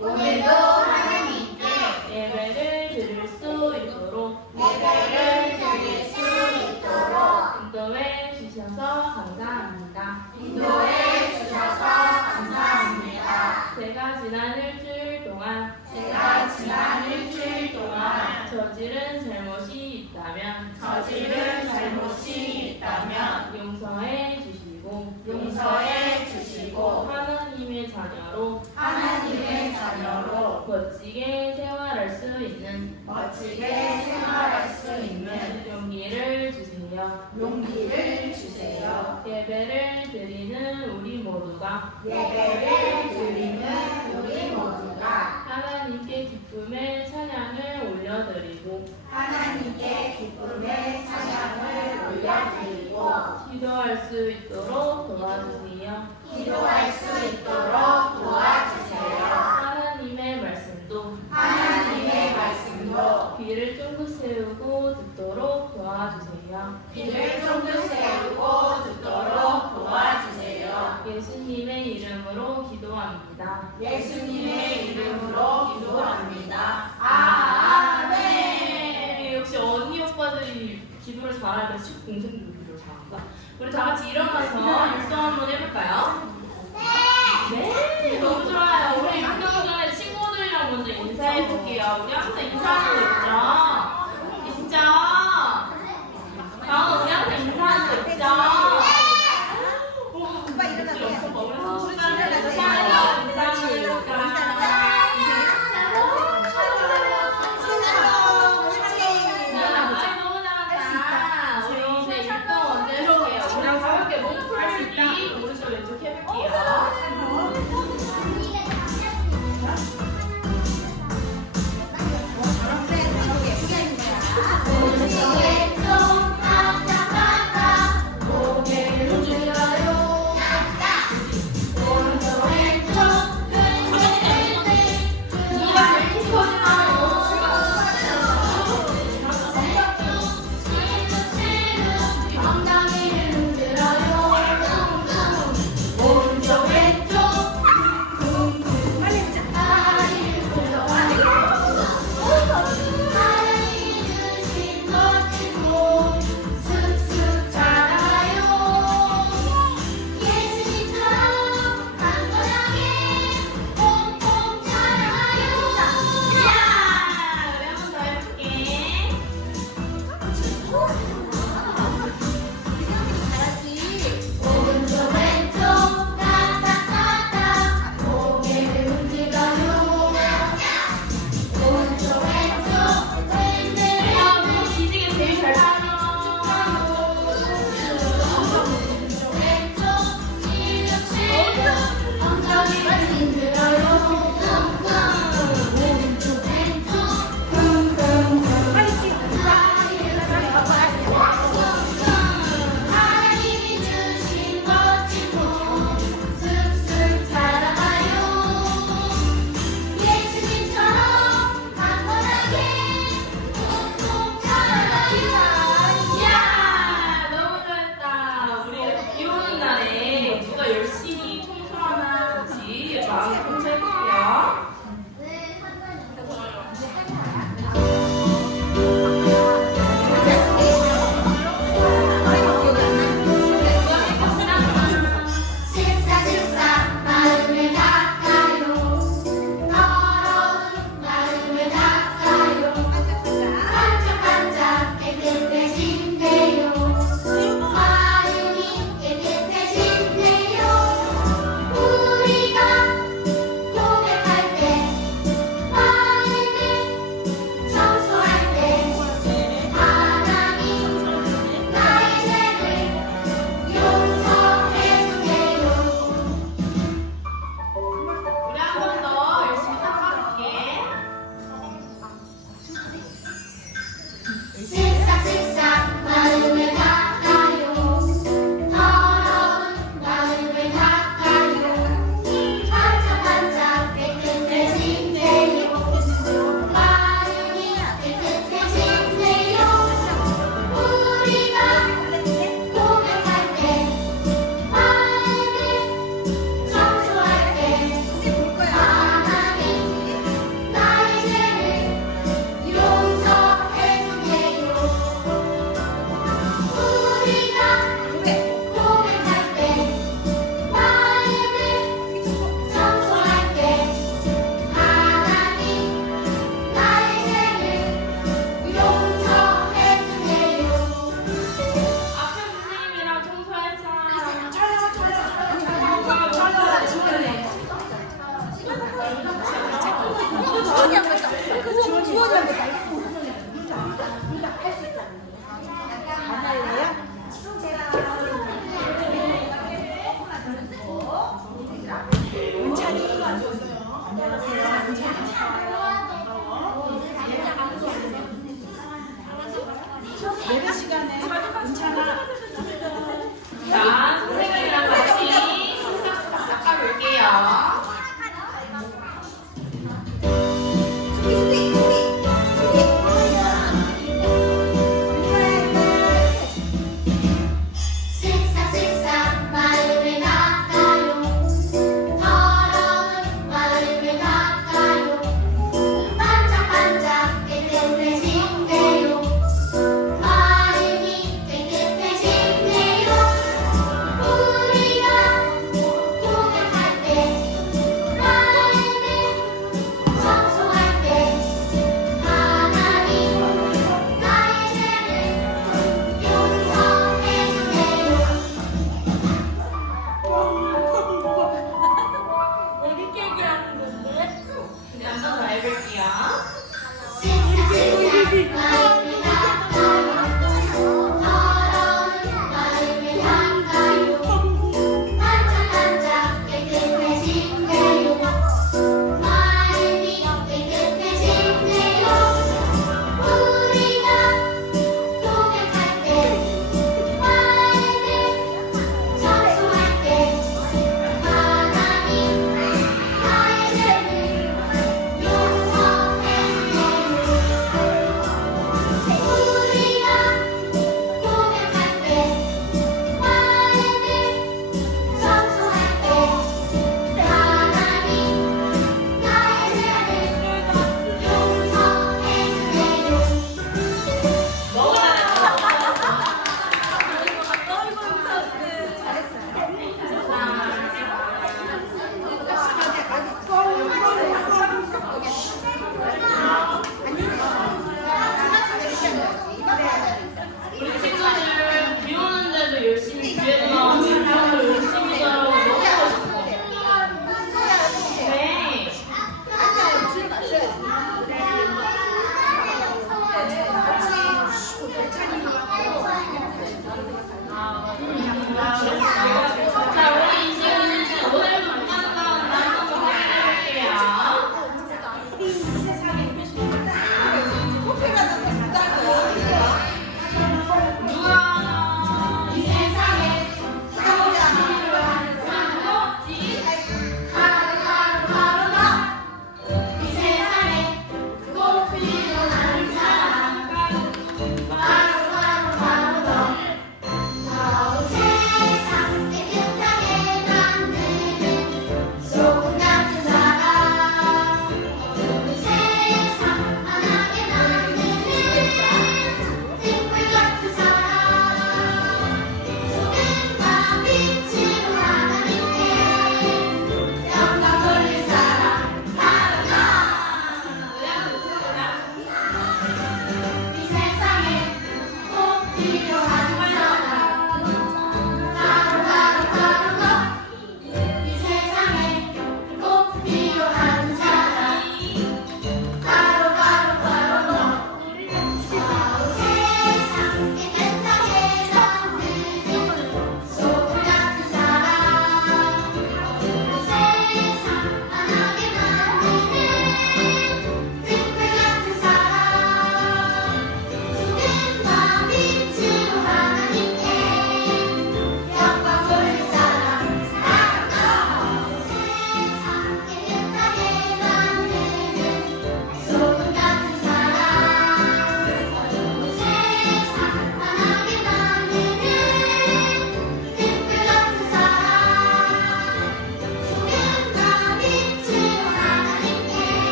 오늘도 하나님께 예배를 드릴 수 있도록 인도해 주셔서 감사합니다. 제가 지난 일주일 동안 저지른 잘못이 있다면 용서해 주시고 하나님의 자녀로 멋지게 생활할 수 있는 용기를 주세요. 예배를 드리는 우리 모두가 하나님께 기쁨의 찬양을 올려드리고 기도할 수 있도록 도와주세요. 하나님의 말씀도 귀를 쫑긋 세우고 듣도록 도와주세요. 예수님의 이름으로 기도합니다. 아멘. 역시 언니 오빠들이 기도를 잘할 때 공생들도 기도를 잘한다. 우리 다 같이 일어나서 율동 한번 해볼까요? 네, 너무 좋아요. 우리 율동 전에 친구들이랑 먼저 인사해볼게요. 우리 항상 인사하는 거 있죠? 진짜. 다음 우리 항상 인사하는 거 있죠? 오빠 일어나세요. 오른쪽 왼쪽 해볼게요.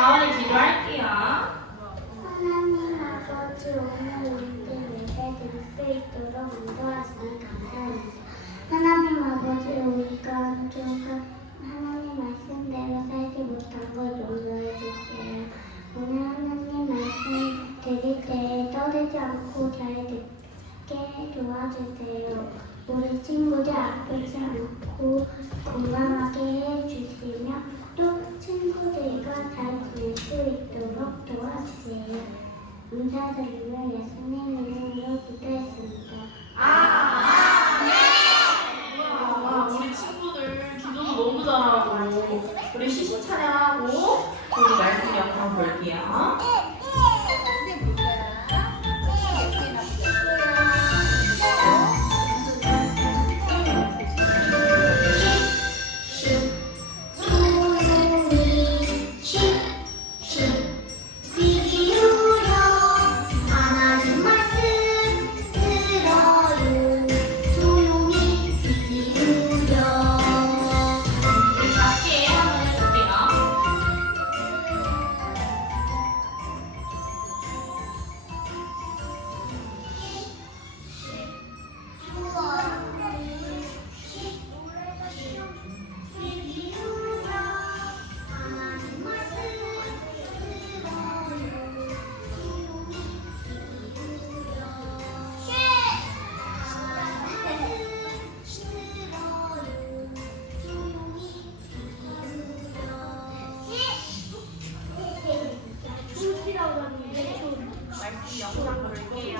가은이 기도할게요. 하나님 아버지, 오늘 우리들 예배 드릴 수 있도록 인도하시니 감사합니다. 하나님 아버지, 우리가 조금 하나님 말씀대로 살지 못한 걸 용서해 주세요. 오늘 하나님 말씀 드릴 때 떠들지 않고 잘 듣게 도와주세요. 우리 친구들 아프지 않고 건강하게 해주시며 또 친구들과 잘 지낼 수 있도록 도와주세요. 감사드리며 예수님 이름으로 기도했습니다. 우리 친구들 기도도 너무 잘하고 우리 시신 찬양하고 우리 말씀 영상 볼게요. 작게 한번 해볼게요. 말씀 영상 볼게요.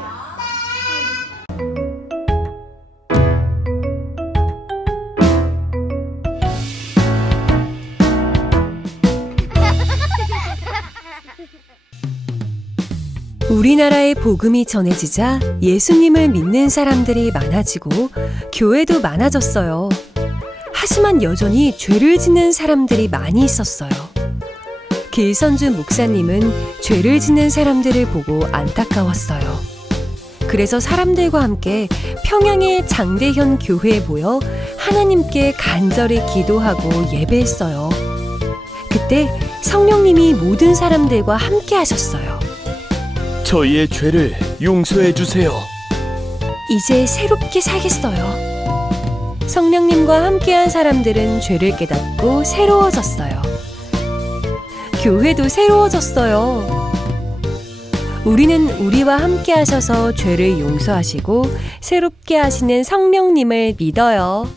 우리나라에 복음이 전해지자 예수님을 믿는 사람들이 많아지고 교회도 많아졌어요. 하지만 여전히 죄를 짓는 사람들이 많이 있었어요. 길선주 목사님은 죄를 짓는 사람들을 보고 안타까웠어요. 그래서 사람들과 함께 평양의 장대현 교회에 모여 하나님께 간절히 기도하고 예배했어요. 그때 성령님이 모든 사람들과 함께 하셨어요. 저희의 죄를 용서해 주세요. 이제 새롭게 살겠어요. 성령님과 함께한 사람들은 죄를 깨닫고 새로워졌어요. 교회도 새로워졌어요. 우리는 우리와 함께 하셔서 죄를 용서하시고 새롭게 하시는 성령님을 믿어요.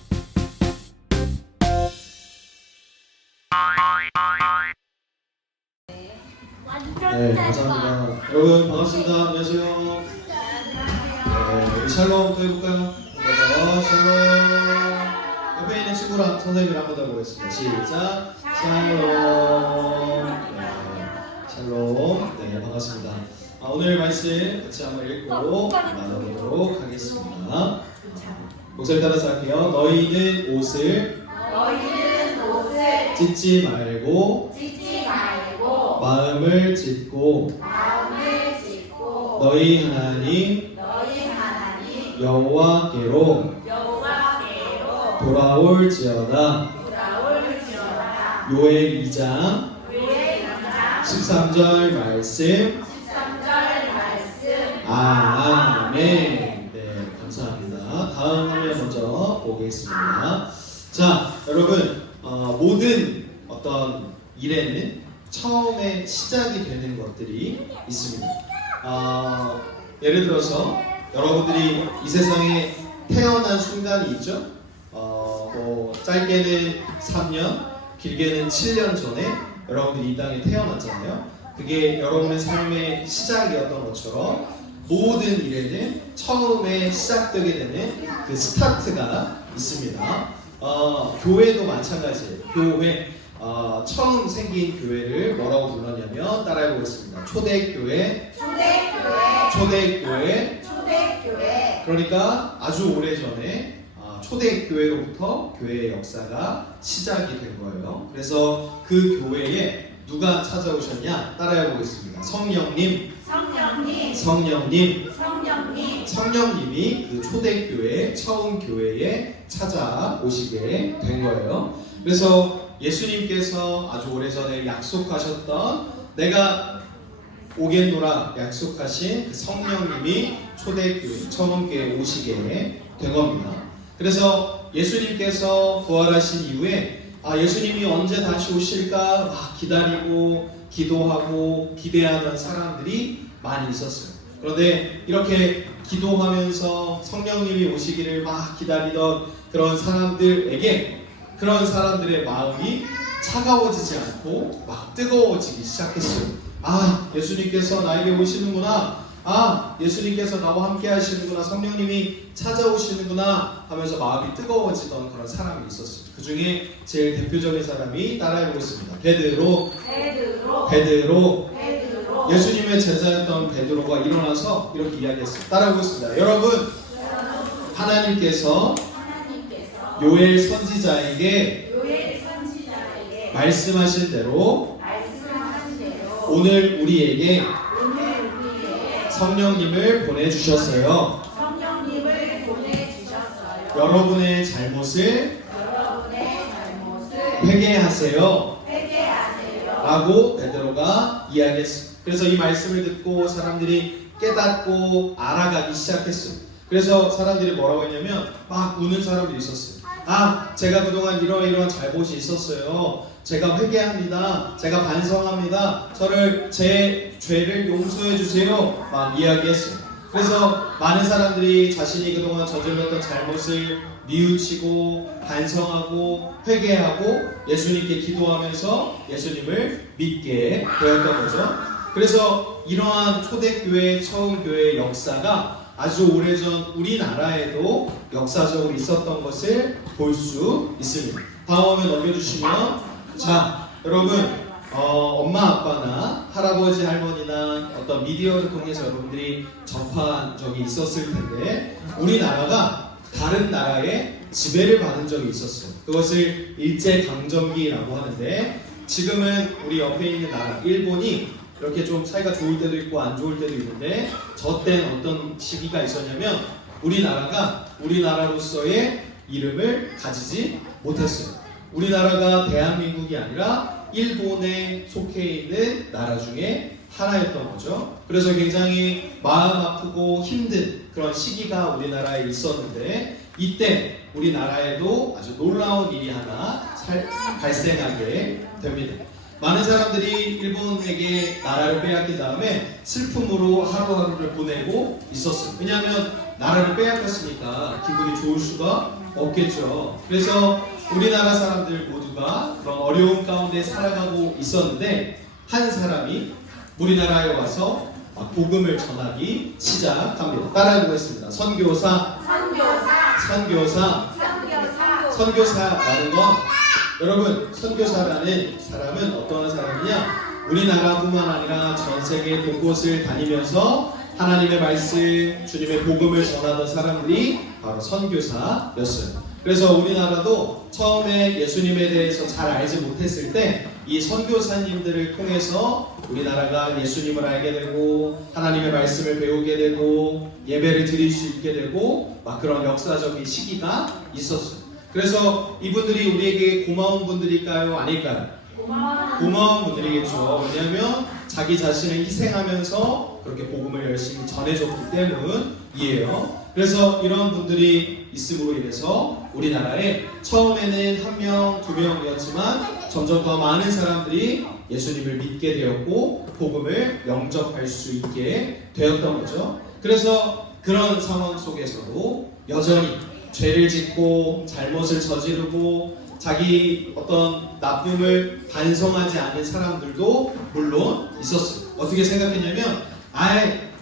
네, 감사합니다. 여러분 반갑습니다. 안녕하세요. 네, 우리 샬롬 또 해볼까요? 샬롬. 옆에 있는 친구랑 선생님을 한번 더 보겠습니다. 시작. 샬롬. 네, 샬롬. 네, 반갑습니다. 오늘 말씀 같이 한번 읽고 나눠보도록 하겠습니다. 목소리 따라서 할게요. 너희는 옷을 찢지 말고 마음을 찢고 너희 하나님 여호와께로 돌아올지어다. 요엘 2장 13절 말씀. 아멘. 네, 감사합니다. 다음 화면 먼저 보겠습니다. 자, 여러분, 모든 어떤 일에는 처음에 시작이 되는 것들이 있습니다. 예를 들어서 여러분들이 이 세상에 태어난 순간이 있죠. 뭐 짧게는 3년, 길게는 7년 전에 여러분들이 이 땅에 태어났잖아요. 그게 여러분의 삶의 시작이었던 것처럼 모든 일에는 처음에 시작되게 되는 그 스타트가 있습니다. 교회도 마찬가지예요. 교회. 처음 생긴 교회를 뭐라고 불렀냐면 따라해 보겠습니다. 초대교회. 그러니까 아주 오래전에 초대교회로부터 교회의 역사가 시작이 된 거예요. 그래서 그 교회에 누가 찾아오셨냐? 따라해 보겠습니다. 성령님이 그 초대교회 처음 교회에 찾아오시게 된 거예요. 그래서 예수님께서 아주 오래전에 약속하셨던 내가 오겠노라 약속하신 그 성령님이 초대교회 처음 교회에 오시게 된 겁니다. 그래서 예수님께서 부활하신 이후에 예수님이 언제 다시 오실까 막 기다리고 기도하고 기대하던 사람들이 많이 있었어요. 그런데 이렇게 기도하면서 성령님이 오시기를 막 기다리던 그런 사람들에게 그런 사람들의 마음이 차가워지지 않고 막 뜨거워지기 시작했어요. 예수님께서 나에게 오시는구나. 예수님께서 나와 함께 하시는구나. 성령님이 찾아오시는구나 하면서 마음이 뜨거워지던 그런 사람이 있었어요. 그 중에 제일 대표적인 사람이 따라해보겠습니다. 베드로. 예수님의 제자였던 베드로가 일어나서 이렇게 이야기했어요. 따라해보겠습니다. 여러분, 하나님께서 요엘 선지자에게 말씀하신 대로 오늘 우리에게 성령님을 보내주셨어요. 여러분의 잘못을 회개하세요. 라고 베드로가 이야기했어요. 그래서 이 말씀을 듣고 사람들이 깨닫고 알아가기 시작했어요. 그래서 사람들이 뭐라고 했냐면 막 우는 사람들이 있었어요. 제가 그동안 이러이러한 잘못이 있었어요. 제가 회개합니다. 제가 반성합니다. 저를 제 죄를 용서해 주세요. 막 이야기했어요. 그래서 많은 사람들이 자신이 그동안 저질렀던 잘못을 뉘우치고 반성하고 회개하고 예수님께 기도하면서 예수님을 믿게 되었던 거죠. 그래서 이러한 초대교회 처음 교회의 역사가 아주 오래전 우리나라에도 역사적으로 있었던 것을 볼 수 있습니다. 다음 화면 넘겨주시면, 자, 여러분, 엄마 아빠나 할아버지 할머니나 어떤 미디어를 통해서 여러분들이 접한 적이 있었을 텐데 우리나라가 다른 나라에 지배를 받은 적이 있었어요. 그것을 일제강점기라고 하는데, 지금은 우리 옆에 있는 나라 일본이 이렇게 좀 사이가 좋을 때도 있고 안 좋을 때도 있는데, 저 때는 어떤 시기가 있었냐면 우리나라가 우리나라로서의 이름을 가지지 못했어요. 우리나라가 대한민국이 아니라 일본에 속해 있는 나라 중에 하나였던 거죠. 그래서 굉장히 마음 아프고 힘든 그런 시기가 우리나라에 있었는데, 이때 우리나라에도 아주 놀라운 일이 하나 발생하게 됩니다. 많은 사람들이 일본에게 나라를 빼앗긴 다음에 슬픔으로 하루하루를 보내고 있었어요. 왜냐하면 나라를 빼앗겼으니까 기분이 좋을 수가 없겠죠. 그래서 우리나라 사람들 모두가 그런 어려움 가운데 살아가고 있었는데, 한 사람이 우리나라에 와서 복음을 전하기 시작합니다. 따라해보겠습니다. 선교사라는 건, 여러분, 선교사라는 사람은 어떠한 사람이냐? 우리나라뿐만 아니라 전 세계 곳곳을 다니면서 하나님의 말씀, 주님의 복음을 전하던 사람들이 바로 선교사였어요. 그래서 우리나라도 처음에 예수님에 대해서 잘 알지 못했을 때 이 선교사님들을 통해서 우리나라가 예수님을 알게 되고 하나님의 말씀을 배우게 되고 예배를 드릴 수 있게 되고 막 그런 역사적인 시기가 있었어요. 그래서 이분들이 우리에게 고마운 분들일까요? 아닐까요? 고마운 분들이겠죠. 왜냐하면 자기 자신을 희생하면서 그렇게 복음을 열심히 전해줬기 때문이에요. 그래서 이런 분들이 있음으로 인해서 우리나라에 처음에는 1명, 2명이었지만 점점 더 많은 사람들이 예수님을 믿게 되었고 복음을 영접할 수 있게 되었던 거죠. 그래서 그런 상황 속에서도 여전히 죄를 짓고 잘못을 저지르고 자기 어떤 나쁨을 반성하지 않은 사람들도 물론 있었어요. 어떻게 생각했냐면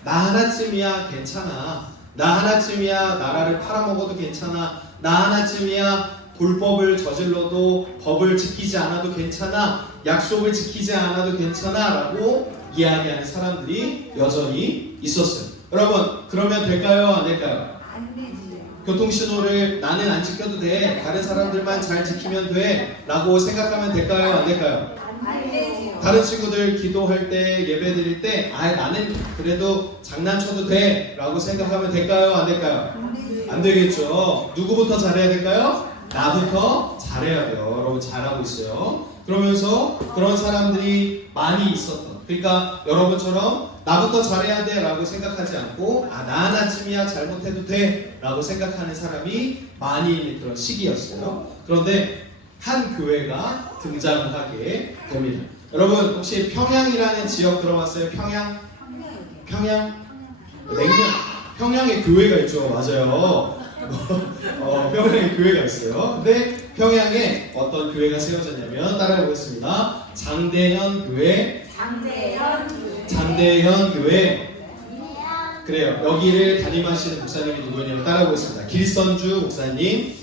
나 하나쯤이야 괜찮아. 나 하나쯤이야 나라를 팔아먹어도 괜찮아. 나 하나쯤이야 불법을 저질러도 법을 지키지 않아도 괜찮아. 약속을 지키지 않아도 괜찮아 라고 이야기하는 사람들이 여전히 있었어요. 여러분, 그러면 될까요? 안 될까요? 안 되지. 교통신호를 나는 안 지켜도 돼, 다른 사람들만 잘 지키면 돼 라고 생각하면 될까요? 안 될까요? 안 되지요. 다른 친구들 기도할 때, 예배 드릴 때 나는 그래도 장난쳐도 돼 라고 생각하면 될까요? 안 될까요? 안 되지. 안 되겠죠. 누구부터 잘해야 될까요? 나부터 잘해야 돼요. 여러분 잘하고 있어요. 그러면서 그런 사람들이 많이 있었던, 그러니까 여러분처럼 나부터 잘해야 돼 라고 생각하지 않고 나 하나쯤이야 잘못해도 돼 라고 생각하는 사람이 많이 있는 그런 시기였어요. 그런데 한 교회가 등장하게 됩니다. 여러분 혹시 평양이라는 지역 들어봤어요? 평양? 냉면? 평양에 교회가 있죠. 맞아요. 평양에 교회가 있어요. 근데 평양에 어떤 교회가 세워졌냐면 따라해보겠습니다. 장대현 교회. 장대현 교회. 그래요. 여기를 담임하시는 목사님이 누구냐면 따라해보겠습니다. 길선주 목사님.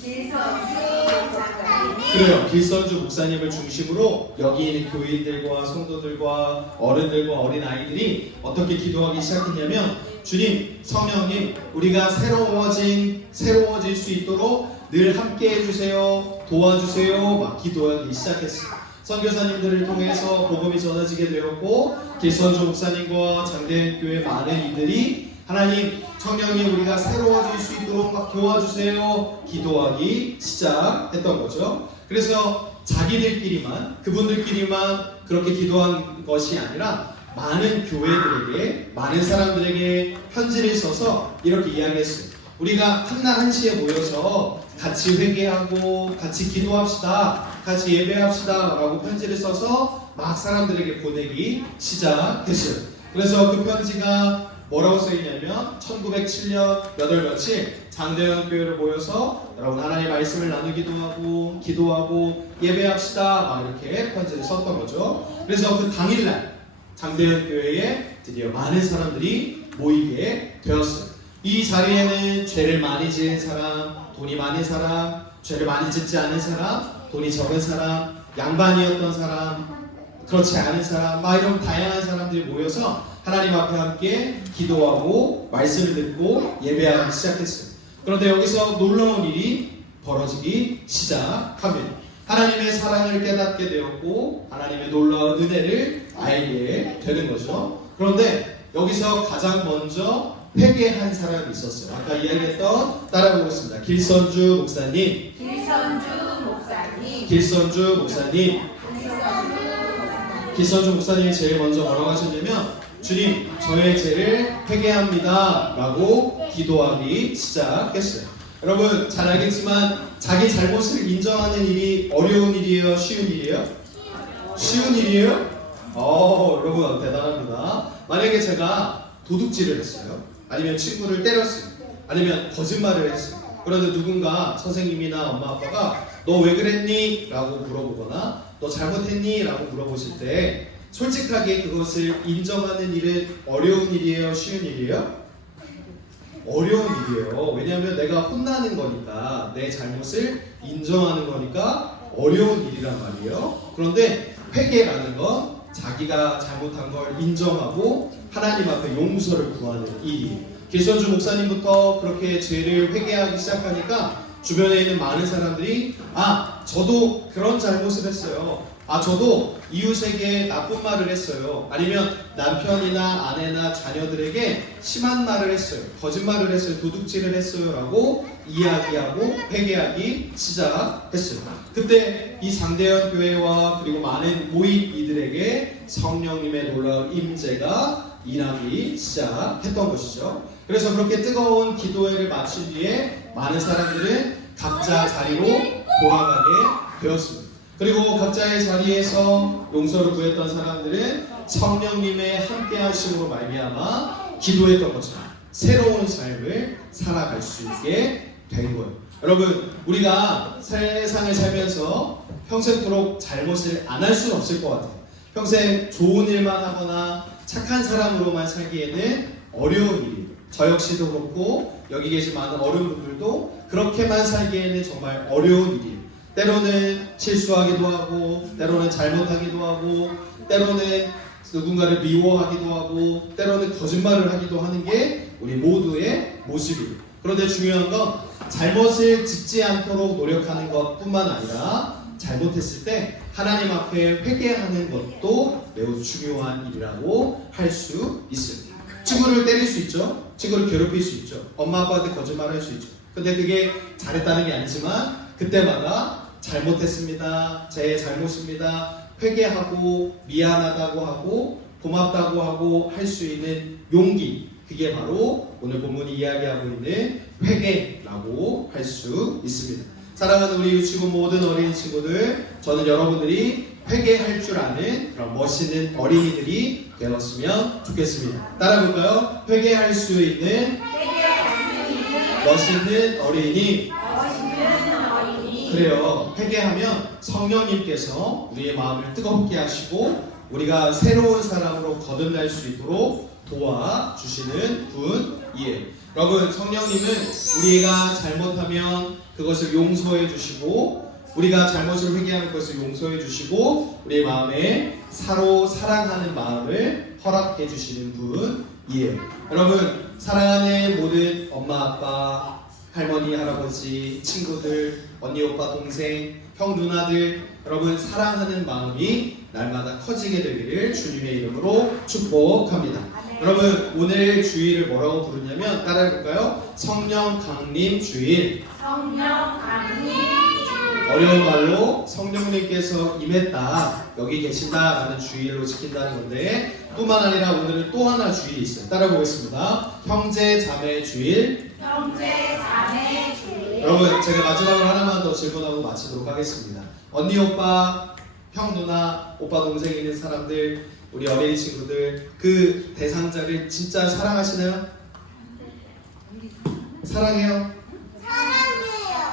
그래요. 길선주 목사님을 중심으로 여기 있는 교인들과 성도들과 어른들과 어린아이들이 어떻게 기도하기 시작했냐면, 주님, 성령님, 우리가 새로워질 수 있도록 늘 함께 해주세요, 도와주세요 막 기도하기 시작했어요. 선교사님들을 통해서 복음이 전해지게 되었고, 길선주 목사님과 장대현 교회 많은 이들이 하나님, 성령님, 우리가 새로워질 수 있도록 막 도와주세요 기도하기 시작했던 거죠. 그래서 자기들끼리만, 그분들끼리만 그렇게 기도한 것이 아니라 많은 교회들에게, 많은 사람들에게 편지를 써서 이렇게 이야기했어요. 우리가 한날 한시에 모여서 같이 회개하고 같이 기도합시다, 같이 예배합시다 라고 편지를 써서 막 사람들에게 보내기 시작했어요. 그래서 그 편지가 뭐라고 써있냐면 1907년 몇 월 며칠 장대현 교회로 모여서 여러분 하나님의 말씀을 나누기도 하고 기도하고 예배합시다 막 이렇게 편지를 썼던 거죠. 그래서 그 당일날 장대현 교회에 드디어 많은 사람들이 모이게 되었어요. 이 자리에는 죄를 많이 지은 사람, 돈이 많은 사람, 죄를 많이 짓지 않은 사람, 돈이 적은 사람, 양반이었던 사람, 그렇지 않은 사람, 막 이런 다양한 사람들이 모여서 하나님 앞에 함께 기도하고 말씀을 듣고 예배하기 시작했어요. 그런데 여기서 놀라운 일이 벌어지기 시작합니다. 하나님의 사랑을 깨닫게 되었고 하나님의 놀라운 은혜를 알게 되는 거죠. 그런데 여기서 가장 먼저 회개한 사람이 있었어요. 아까 이야기했던, 따라보겠습니다. 길선주 목사님. 길선주 목사님이 제일 먼저 뭐라고 하셨냐면, 주님, 저의 죄를 회개합니다 라고 기도하기 시작했어요. 여러분 잘 알겠지만 자기 잘못을 인정하는 일이 어려운 일이에요? 쉬운 일이에요? 쉬운 일이에요? 여러분 대단합니다. 만약에 제가 도둑질을 했어요, 아니면 친구를 때렸어요, 아니면 거짓말을 했어요. 그런데 누군가 선생님이나 엄마 아빠가 너 왜 그랬니? 라고 물어보거나 너 잘못했니? 라고 물어보실 때 솔직하게 그것을 인정하는 일은 어려운 일이에요? 쉬운 일이에요? 어려운 일이에요. 왜냐하면 내가 혼나는 거니까, 내 잘못을 인정하는 거니까 어려운 일이란 말이에요. 그런데 회개라는 건 자기가 잘못한 걸 인정하고 하나님 앞에 용서를 구하는 일이에요. 길선주 목사님부터 그렇게 죄를 회개하기 시작하니까 주변에 있는 많은 사람들이 저도 그런 잘못을 했어요. 저도 이웃에게 나쁜 말을 했어요. 아니면 남편이나 아내나 자녀들에게 심한 말을 했어요. 거짓말을 했어요. 도둑질을 했어요. 라고 이야기하고 회개하기 시작했어요. 그때 이 장대현 교회와 그리고 많은 모임 이들에게 성령님의 놀라운 임재가 일하기 시작했던 것이죠. 그래서 그렇게 뜨거운 기도회를 마친 뒤에 많은 사람들은 각자 자리로 돌아가게 되었습니다. 그리고 각자의 자리에서 용서를 구했던 사람들은 성령님의 함께하심으로 말미암아 기도했던 것처럼 새로운 삶을 살아갈 수 있게 된 거예요. 여러분, 우리가 세상을 살면서 평생토록 잘못을 안 할 수는 없을 것 같아요. 평생 좋은 일만 하거나 착한 사람으로만 살기에는 어려운 일이에요. 저 역시도 그렇고 여기 계신 많은 어른분들도 그렇게만 살기에는 정말 어려운 일이에요. 때로는 실수하기도 하고, 때로는 잘못하기도 하고, 때로는 누군가를 미워하기도 하고, 때로는 거짓말을 하기도 하는 게 우리 모두의 모습이에요. 그런데 중요한 건 잘못을 짓지 않도록 노력하는 것뿐만 아니라 잘못했을 때 하나님 앞에 회개하는 것도 매우 중요한 일이라고 할 수 있어요. 친구를 때릴 수 있죠. 친구를 괴롭힐 수 있죠. 엄마 아빠한테 거짓말을 할 수 있죠. 근데 그게 잘했다는 게 아니지만 그때마다 잘못했습니다. 제 잘못입니다. 회개하고 미안하다고 하고 고맙다고 하고 할 수 있는 용기, 그게 바로 오늘 본문이 이야기하고 있는 회개라고 할 수 있습니다. 사랑하는 우리 유치부 모든 어린이 친구들, 저는 여러분들이 회개할 줄 아는 그런 멋있는 어린이들이 되었으면 좋겠습니다. 따라해볼까요? 회개할 수 있는 멋있는 어린이. 그래요. 회개하면 성령님께서 우리의 마음을 뜨겁게 하시고 우리가 새로운 사람으로 거듭날 수 있도록 도와주시는 분이에요. 여러분, 성령님은 우리가 잘못하면 그것을 용서해 주시고, 우리가 잘못을 회개하는 것을 용서해 주시고, 우리의 마음에 서로 사랑하는 마음을 허락해 주시는 분이에요. 여러분, 사랑하는 모든 엄마, 아빠, 할머니, 할아버지, 친구들, 언니, 오빠, 동생, 형, 누나들, 여러분 사랑하는 마음이 날마다 커지게 되기를 주님의 이름으로 축복합니다. 여러분, 오늘 주일을 뭐라고 부르냐면, 따라해볼까요? 성령 강림 주일. 성령 강림 어려운 말로 성령님께서 임했다, 여기 계신다라는 주일로 지킨다는 건데, 뿐만 아니라 오늘은 또 하나 주일이 있어요. 따라보겠습니다. 형제 자매 주일. 형제 자매 주일. 여러분, 제가 마지막으로 하나만 더 질문하고 마치도록 하겠습니다. 언니, 오빠, 형, 누나, 오빠, 동생 있는 사람들, 우리 어린이 친구들, 그 대상자를 진짜 사랑하시나요? 사랑해요?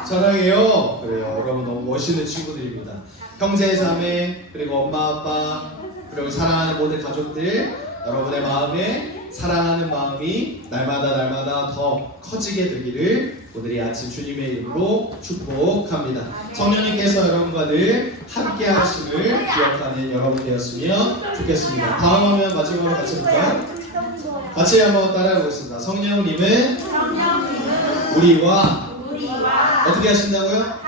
사랑해요. 그래요. 여러분 너무 멋있는 친구들입니다. 형제 자매, 그리고 엄마 아빠, 그리고 사랑하는 모든 가족들, 여러분의 마음에 사랑하는 마음이 날마다 더 커지게 되기를 오늘 이 아침 주님의 이름으로 축복합니다. 성령님께서 여러분과 늘 함께 하심을 기억하는 여러분 되었으면 좋겠습니다. 다음 화면 마지막으로 같이 볼까요? 같이 한번 따라해 보겠습니다. 성령님은 우리와 어떻게 하신다고요?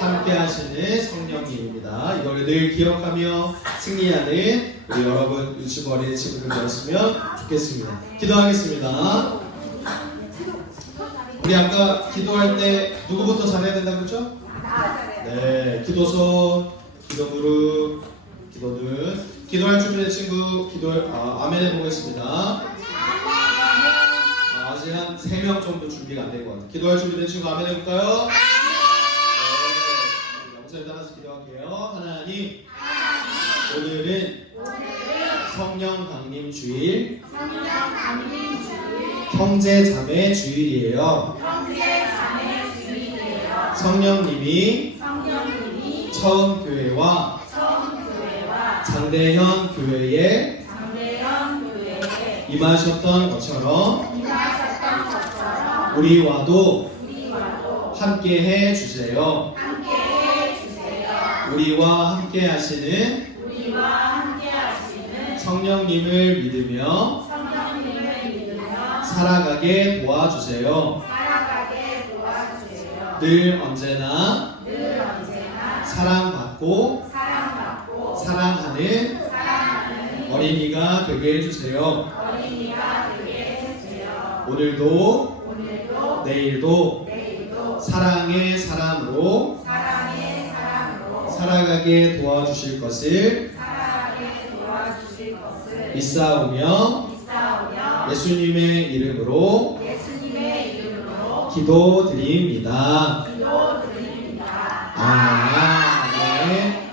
함께 하시는 성령님입니다. 이걸 늘 기억하며 승리하는 우리 여러분 유치부 어린이 친구들 되었으면 좋겠습니다. 기도하겠습니다. 우리 아까 기도할 때 누구부터 잘해야 된다고 그랬죠? 네, 기도손, 기도무릎, 기도눈. 기도할 준비된 친구 아멘 해보겠습니다. 아직 한 3명 정도 준비가 안 된 것 같아요. 기도할 준비된 친구 아멘 해볼까요? 네, 영상에 따라서 기도할게요. 하나님, 오늘은 성령 강림 주일, 형제 자매 주일이에요. 성령님이 처음 교회와 장대현 교회에 임하셨던 것처럼 우리와도 함께 해 주세요. 우리와 함께 하시는 성령님을 믿으며 살아가게 도와주세요. 늘 언제나 사랑받고 사랑하는 어린이가 되게 해주세요. 오늘도 내일도 사랑의 사람으로 살아가게 도와주실 것을 믿사오며 예수님의 이름으로 기도드립니다. 아멘.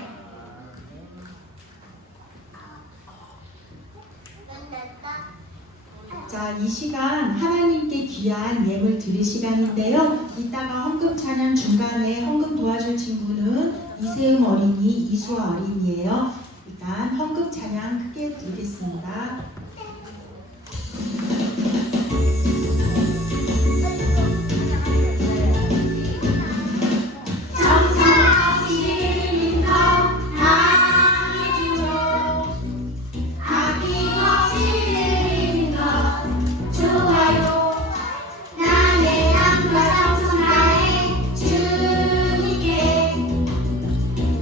자, 이 시간 하나님께 귀한 예물 드릴 시간인데요. 이따가 헌금 찬양 중간에 헌금 도와줄 친구는 이세음 어린이, 이수아 어린이에요. 일단 헌금 찬양 크게 드리겠습니다.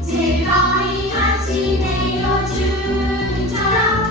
즐거이 하시네요 주님처럼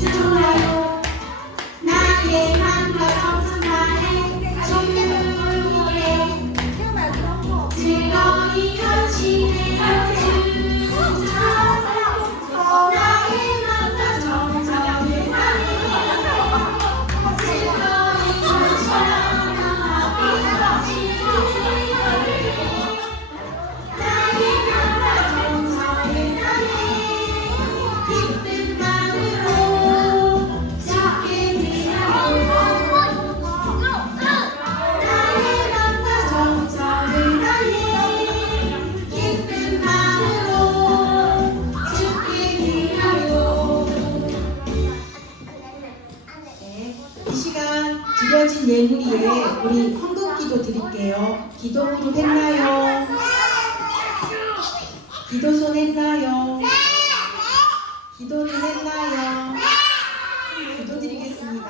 좋아요. 나의 맘과 정성 다해 조용히해 즐거이 현실해 주자. 나의 맘과 정성을 다해 즐거이 현실해 나의 맘과 정성을 다해 기쁜 마음으로 주께 드려요. 나의 맘과 정성을 다해 기쁜 마음으로 주께 드려요. 네, 이 시간 드려진 예물이에 우리 헌금기도 드릴게요. 기도 무릎 했나요? 기도손 했나요? 기도를 했나요? 기도드리겠습니다.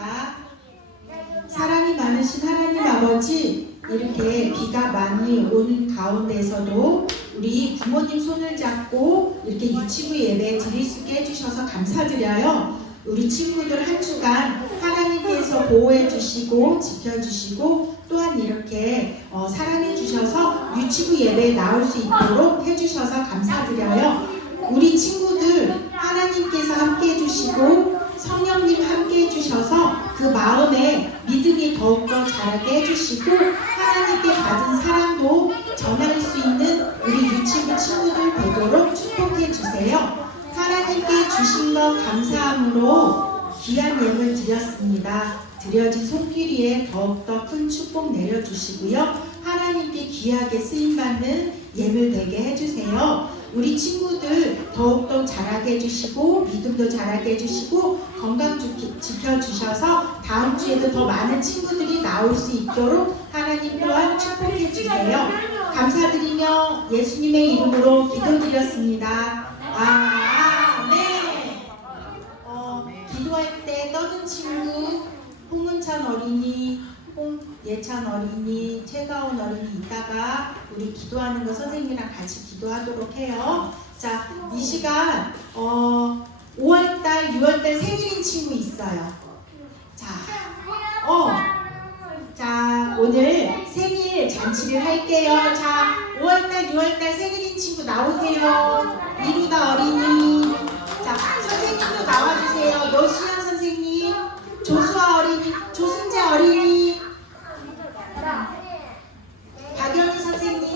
사랑이 많으신 하나님 아버지, 이렇게 비가 많이 오는 가운데서도 우리 부모님 손을 잡고 이렇게 유치부 예배 드릴 수 있게 해주셔서 감사드려요. 우리 친구들 한 주간 하나님께서 보호해 주시고 지켜주시고 또한 이렇게 사랑해 주셔서 유치부 예배에 나올 수 있도록 해주셔서 감사드려요. 우리 친구들 하나님께서 함께 해주시고 성령님 함께 해주셔서 그 마음에 믿음이 더욱더 자라게 해주시고 하나님께 받은 사랑도 전할 수 있는 우리 유치부 친구들 되도록 축복해 주세요. 하나님께 주신 것 감사함으로 귀한 예물 드렸습니다. 드려진 손길이에 더욱더 큰 축복 내려주시고요. 하나님께 귀하게 쓰임받는 예물 되게 해주세요. 우리 친구들 더욱더 자라게 해주시고 믿음도 자라게 해주시고 건강 지켜주셔서 다음 주에도 더 많은 친구들이 나올 수 있도록 하나님 또한 축복해 주세요. 감사드리며 예수님의 이름으로 기도드렸습니다. 아멘. 기도할 때 떠든 친구 홍문찬 어린이, 홍예찬 어린이, 최가온 어린이 이따가 우리 기도하는 거 선생님이랑 같이 기도하도록 해요. 자, 이 시간 5월달, 6월달 생일인 친구 있어요. 자, 오늘 생일 잔치를 할게요. 자, 5월달, 6월달 생일인 친구 나오세요. 이루다 어린이. 자, 선생님도 나와주세요. 노수연 선생님, 조수아 어린이, 조순재 어린이, 박영희 선생님.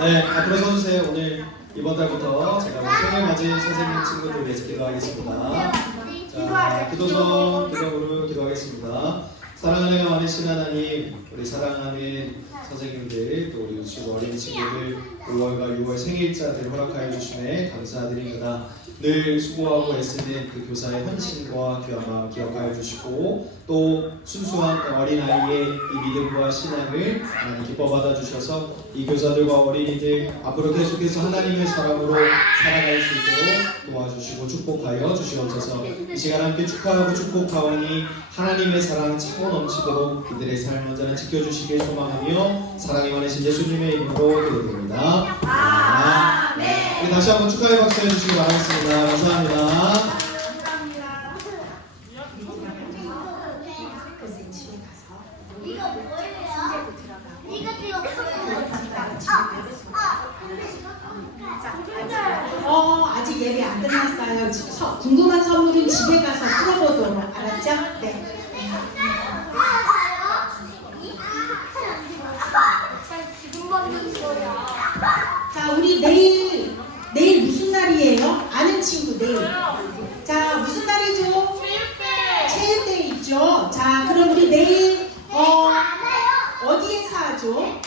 네, 앞으로 서주세요. 오늘 이번 달부터 제가 생일 맞은 선생님 친구들 위해서 기도하겠습니다. 자, 기도성 기도으로 기도하겠습니다. 사랑하는 많으신 하나님, 우리 사랑하는 선생님들, 또 우리 유치부 어린 친구들 5월과 6월 생일자들 허락하여 주심에 감사드립니다. 늘 수고하고 애쓰는 그 교사의 헌신과 귀한 마음 기억하여 주시고 또 순수한 어린아이의 이 믿음과 신앙을 하나님 기뻐 받아 주셔서 이 교사들과 어린이들 앞으로 계속해서 하나님의 사람으로 살아갈 수 있도록 도와주시고 축복하여 주시옵소서. 이 시간 함께 축하하고 축복하오니 하나님의 사랑 차고 넘치도록 이들의 삶 언제나 지켜주시길 소망하며 사랑이 많으신 예수님의 이름으로 기도드립니다. 아멘. 우리 다시 한번 축하의 박수 해주시기 바라겠습니다. 감사합니다. 아직 예배 안 끝났어요. 궁금한 선물은 집에 가서 풀어보도록. 알았죠? 네. 자, 우리 내일 무슨 날이에요? 아는 친구 내일. 자, 무슨 날이죠? 체육대회 있죠? 자, 그럼 우리 내일 어디에서 하죠?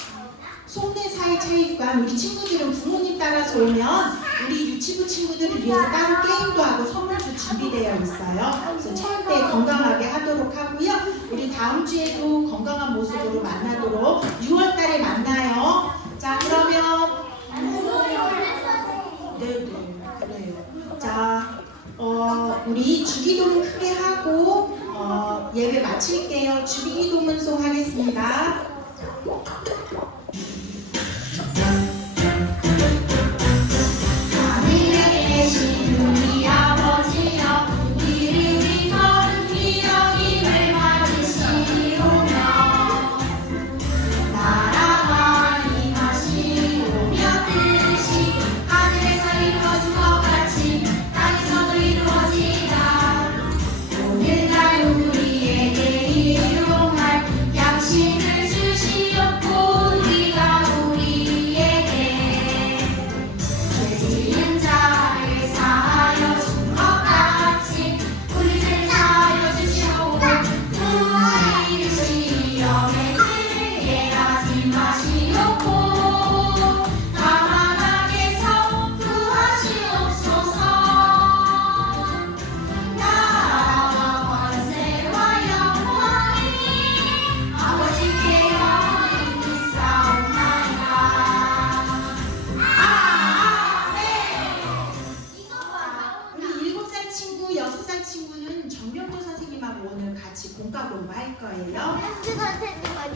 송내사회체육관. 우리 친구들은 부모님 따라서 오면 우리 유치부 친구들을 위해서 따로 게임도 하고 선물도 준비되어 있어요. 그래서 체육대회 건강하게 하도록 하고요. 우리 다음 주에도 건강한 모습으로 만나도록 6월 달에 만나요. 자, 그러면 네네 그래요. 자, 우리 주기도문 크게 하고 예배 마칠게요. 주기도문송 하겠습니다. 하늘에 계신 우리 아버지여 이름이 거룩히 여김을 받으시오며 나라가 임하시오며 뜻이 하늘에서 이루어진 것 같이 땅에서도 이루어지라. 오늘날 우리에게 일용할 양식을 주시옵고 우리가 우리에게 죄 지은 자를 사하여 준 것 같이 우리를 사하여 주시고 우리를 시험에 들게 하지 마시옵고 다만 악에서 구하시옵소서. 나라와 권세와 영광이 아버지께 영원히 있사옵나이다. 우리 7살 친구, 6살 친구는 정명조 선생님하고 오늘 같이 공과 공부할 거예요.